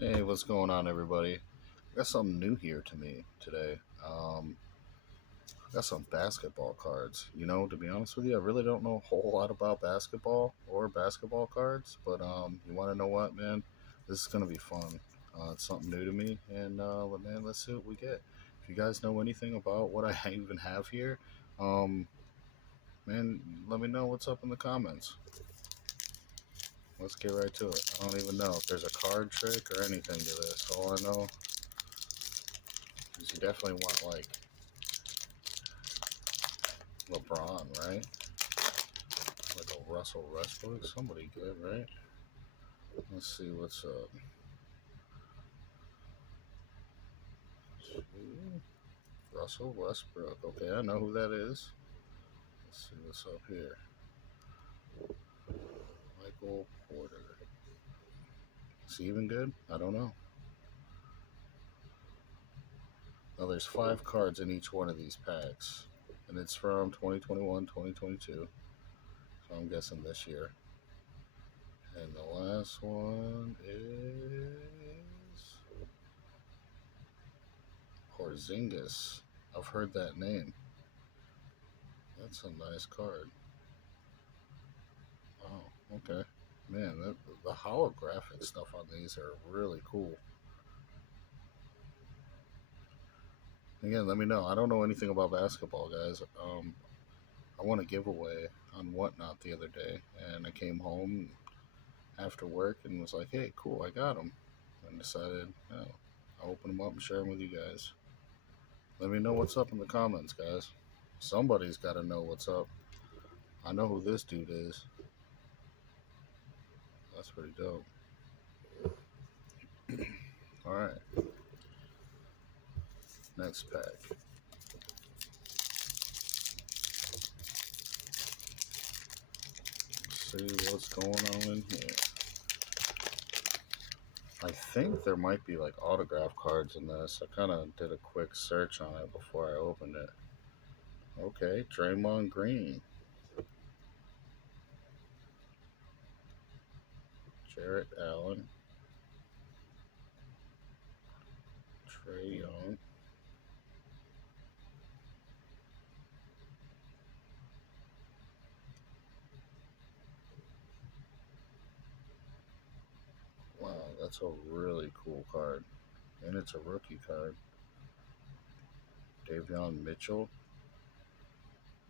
Hey, what's going on, everybody? I got something new here to me today. I got some basketball cards. To be honest with you, I really don't know a whole lot about basketball or basketball cards, but you want to know what, man? This is gonna be fun. It's something new to me, and but man, let's see what we get. If you guys know anything about what I even have here, um, man, let me know what's up in the comments. Let's get right to it. I don't even know if there's a card trick or anything to this. All I know is you definitely want like LeBron, right? Like a Russell Westbrook, somebody good, right? Let's see what's up. Russell Westbrook. Okay, I know who that is. Let's see what's up here. Michael Porter. Is he even good? I don't know. Now there's 5 cards in each one of these packs, and it's from 2021, 2022. So I'm guessing this year. And the last one is Porzingis. I've heard that name. That's a nice card. Oh, okay. Man, the holographic stuff on these are really cool. Again, let me know. I don't know anything about basketball, guys. I won a giveaway on Whatnot the other day, and I came home after work and was like, "Hey, cool, I got them," and decided, oh, I'll open them up and share them with you guys. Let me know what's up in the comments, guys. Somebody's got to know what's up. I know who this dude is. That's pretty dope. All right, next pack. See what's going on in here. I think there might be like autograph cards in this. I kind of did a quick search on it before I opened it. Okay, Draymond Green, Jarrett Allen, Trey Young. Wow, that's a really cool card. And it's a rookie card. Davion Mitchell.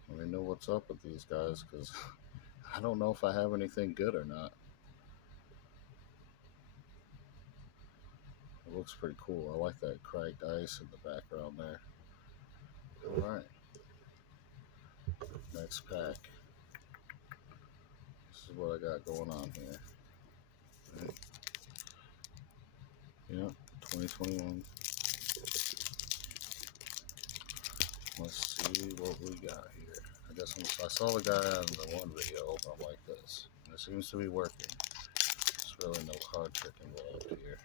Let me know what's up with these guys because I don't know if I have anything good or not. It looks pretty cool. I like that cracked ice in the background there. All right, next pack. This is what I got going on here. Right. Yep, 2021. Let's see what we got here. I saw the guy on the one video open up like this, and it seems to be working. There's really no card trick involved here.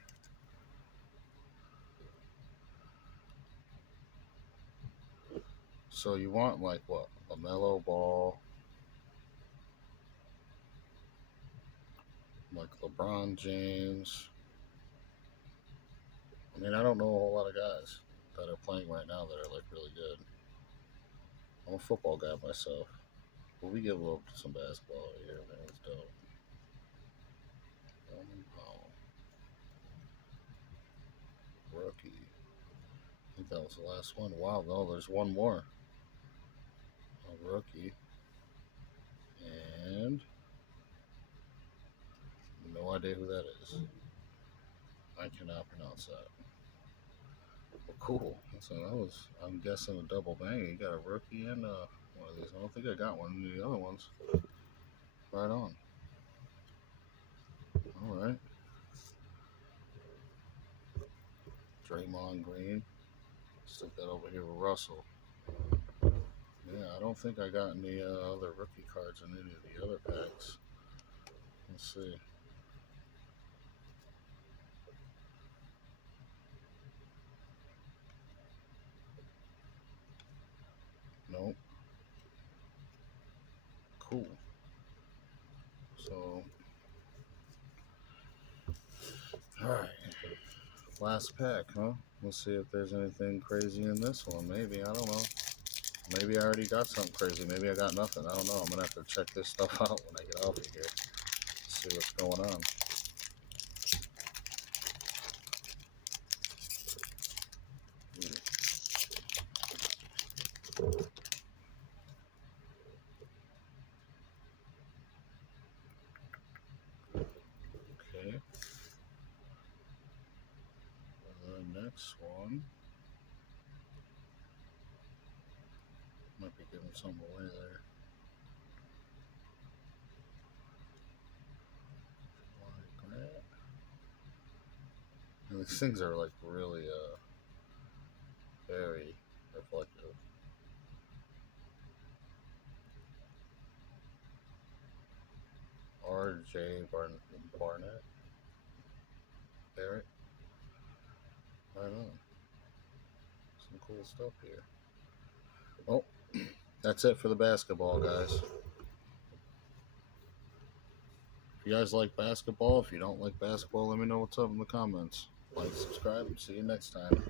So you want like what? LaMelo Ball, like LeBron James. I mean, I don't know a whole lot of guys that are playing right now that are like really good. I'm a football guy myself, but we get a little some basketball here, man. It's dope. Oh, rookie. I think that was the last one. Wow, no, there's one more. A rookie. And no idea who that is. I cannot pronounce that. Well, cool. So that was, I'm guessing, a double bang. You got a rookie and one of these. I don't think I got one of the other ones. Right on. All right. Draymond Green. Stick that over here with Russell. Yeah, I don't think I got any other rookie cards in any of the other packs. Let's see. Nope. Cool. So, all right. Last pack, huh? Let's see if there's anything crazy in this one. Maybe, I don't know. Maybe I already got something crazy. Maybe I got nothing. I don't know. I'm going to have to check this stuff out when I get off of here. See what's going on. Okay. The next one. Might be giving some away there. Like that. And these things are like really very reflective. R.J. Barnett. Barrett. Right on. Some cool stuff here. Well, that's it for the basketball, guys. If you guys like basketball, if you don't like basketball, let me know what's up in the comments. Like, subscribe, and see you next time.